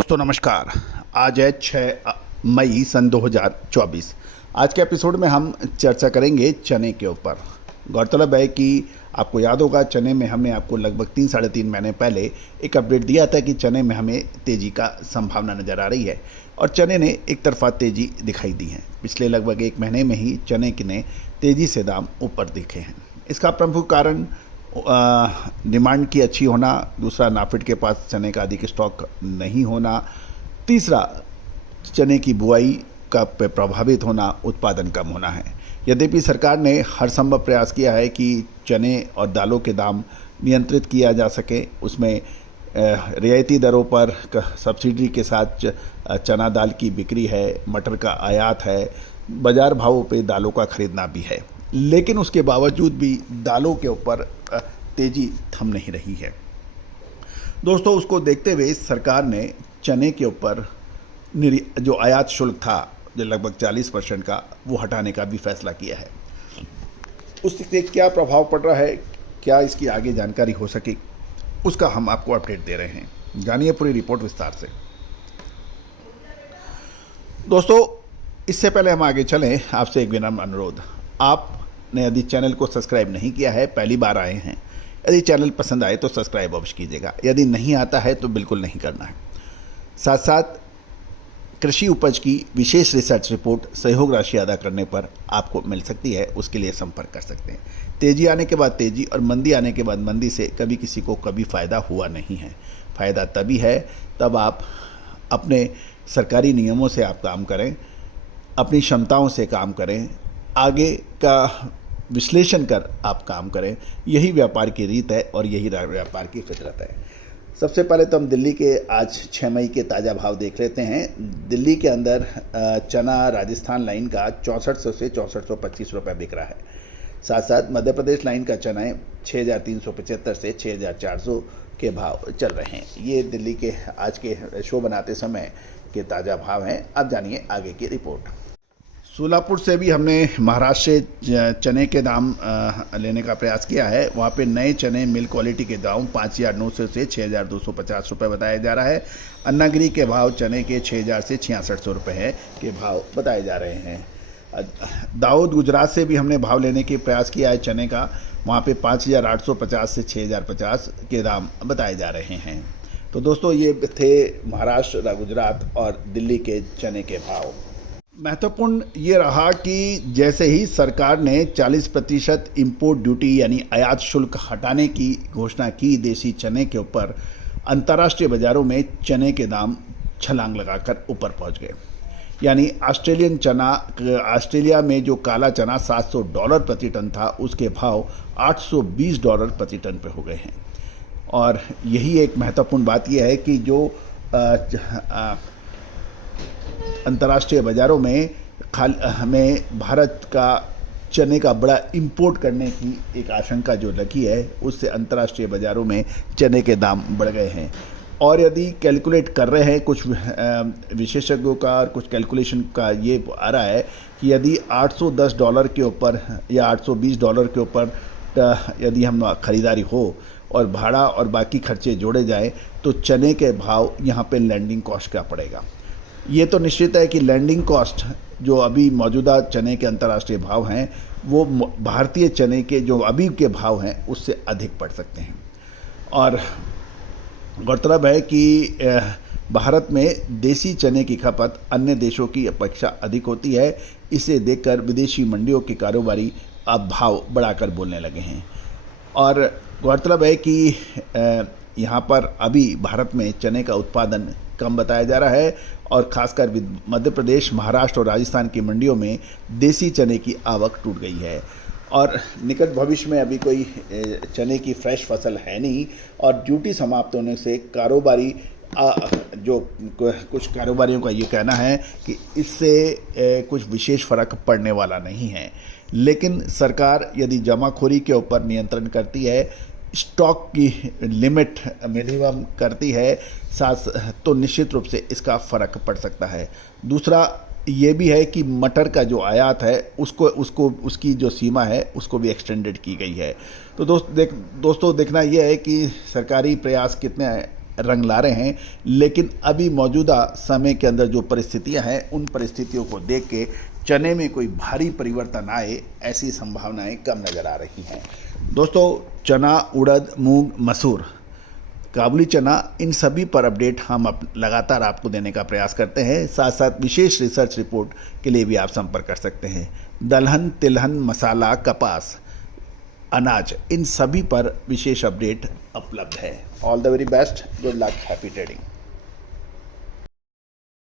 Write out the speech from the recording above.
दोस्तों नमस्कार। आज है 6 मई सन 2024। आज के एपिसोड में हम चर्चा करेंगे चने के ऊपर। गौरतलब है कि आपको याद होगा चने में हमने आपको लगभग 3-3.5 महीने पहले एक अपडेट दिया था कि चने में हमें तेज़ी का संभावना नज़र आ रही है और चने ने एक तरफा तेज़ी दिखाई दी है। पिछले लगभग 1 महीने में ही चने के ने तेज़ी से दाम ऊपर दिखे हैं। इसका प्रमुख कारण डिमांड की अच्छी होना, दूसरा नाफेड के पास चने का अधिक स्टॉक नहीं होना, तीसरा चने की बुआई का प्रभावित होना, उत्पादन कम होना है। यद्यपि सरकार ने हर संभव प्रयास किया है कि चने और दालों के दाम नियंत्रित किया जा सके। उसमें रियायती दरों पर सब्सिडी के साथ चना दाल की बिक्री है, मटर का आयात है, बाज़ार भावों पे दालों का खरीदना भी है। लेकिन उसके बावजूद भी दालों के ऊपर तेज़ी थम नहीं रही है। दोस्तों, उसको देखते हुए सरकार ने चने के ऊपर जो आयात शुल्क था, जो लगभग 40% का, वो हटाने का भी फैसला किया है। उससे क्या प्रभाव पड़ रहा है, क्या इसकी आगे जानकारी हो सके, उसका हम आपको अपडेट दे रहे हैं। जानिए पूरी रिपोर्ट विस्तार से। दोस्तों, इससे पहले हम आगे चलें, आपसे एक विनम्र अनुरोध। आपने यदि चैनल को सब्सक्राइब नहीं किया है, पहली बार आए हैं, यदि चैनल पसंद आए तो सब्सक्राइब अवश्य कीजिएगा। यदि नहीं आता है तो बिल्कुल नहीं करना है। साथ साथ कृषि उपज की विशेष रिसर्च रिपोर्ट सहयोग राशि अदा करने पर आपको मिल सकती है, उसके लिए संपर्क कर सकते हैं। तेज़ी आने के बाद तेज़ी और मंदी आने के बाद मंदी से कभी किसी को कभी फ़ायदा हुआ नहीं है। फ़ायदा तभी है तब आप अपने सरकारी नियमों से आप काम करें, अपनी क्षमताओं से काम करें, आगे का विश्लेषण कर आप काम करें। यही व्यापार की रीत है और यही व्यापार की फितरत है। सबसे पहले तो हम दिल्ली के आज 6 मई के ताज़ा भाव देख लेते हैं। दिल्ली के अंदर चना राजस्थान लाइन का 6400 से 6425 रुपये बिक रहा है। साथ साथ मध्य प्रदेश लाइन का चना 6375 से 6400 के भाव चल रहे हैं। ये दिल्ली के आज के शो बनाते समय के ताज़ा भाव हैं। अब जानिए आगे की रिपोर्ट। सोलापुर से भी हमने महाराष्ट्र से चने के दाम लेने का प्रयास किया है। वहाँ पे नए चने मिल क्वालिटी के दाम 5900 से 6250 रुपये बताया जा रहा है। अन्नागिरी के भाव चने के 6000 से 6600 रुपये के भाव बताए जा रहे हैं। दाऊद गुजरात से भी हमने भाव लेने के प्रयास किया है चने का। वहाँ पे 5850 से 6050 के दाम बताए जा रहे हैं। तो दोस्तों, ये थे महाराष्ट्र, गुजरात और दिल्ली के चने के भाव। महत्वपूर्ण ये रहा कि जैसे ही सरकार ने 40% इम्पोर्ट ड्यूटी यानी आयात शुल्क हटाने की घोषणा की देसी चने के ऊपर, अंतर्राष्ट्रीय बाज़ारों में चने के दाम छलांग लगाकर ऊपर पहुंच गए। यानी ऑस्ट्रेलियन चना, ऑस्ट्रेलिया में जो काला चना $700 प्रति टन था, उसके भाव $820 प्रति टन पे हो गए हैं। और यही एक महत्वपूर्ण बात यह है कि जो अंतर्राष्ट्रीय बाज़ारों में हमें भारत का चने का बड़ा इंपोर्ट करने की एक आशंका जो लगी है, उससे अंतर्राष्ट्रीय बाज़ारों में चने के दाम बढ़ गए हैं। और यदि कैलकुलेट कर रहे हैं कुछ विशेषज्ञों का और कुछ कैलकुलेशन का ये आ रहा है कि यदि $810 के ऊपर या $820 के ऊपर यदि हम खरीदारी हो और भाड़ा और बाकी खर्चे जोड़े जाएं, तो चने के भाव यहाँ पे लैंडिंग कॉस्ट क्या पड़ेगा। ये तो निश्चित है कि लैंडिंग कॉस्ट जो अभी मौजूदा चने के अंतर्राष्ट्रीय भाव हैं, वो भारतीय चने के जो अभी के भाव हैं उससे अधिक पड़ सकते हैं। और गौरतलब है कि भारत में देसी चने की खपत अन्य देशों की अपेक्षा अधिक होती है। इसे देखकर विदेशी मंडियों के कारोबारी अब भाव बढ़ाकर बोलने लगे हैं। और गौरतलब है कि यहाँ पर अभी भारत में चने का उत्पादन कम बताया जा रहा है और खासकर मध्य प्रदेश, महाराष्ट्र और राजस्थान की मंडियों में देसी चने की आवक टूट गई है। और निकट भविष्य में अभी कोई चने की फ्रेश फसल है नहीं और ड्यूटी समाप्त होने से कारोबारी जो कुछ कारोबारियों का ये कहना है कि इससे कुछ विशेष फ़र्क पड़ने वाला नहीं है। लेकिन सरकार यदि जमाखोरी के ऊपर नियंत्रण करती है, स्टॉक की लिमिट मिनिमम करती है, तो निश्चित रूप से इसका फ़र्क पड़ सकता है। दूसरा ये भी है कि मटर का जो आयात है उसकी जो सीमा है उसको भी एक्सटेंडेड की गई है। तो दोस्तों देखना यह है कि सरकारी प्रयास कितने रंग ला रहे हैं, लेकिन अभी मौजूदा समय के अंदर जो परिस्थितियां हैं उन परिस्थितियों को देख के चने में कोई भारी परिवर्तन आए ऐसी संभावनाएं कम नज़र आ रही हैं। दोस्तों, चना, उड़द, मूंग, मसूर, काबुली चना, इन सभी पर अपडेट हम लगातार आपको देने का प्रयास करते हैं। साथ साथ विशेष रिसर्च रिपोर्ट के लिए भी आप संपर्क कर सकते हैं। दलहन, तिलहन, मसाला, कपास, अनाज, इन सभी पर विशेष अपडेट उपलब्ध है। All the very best, good luck, happy trading.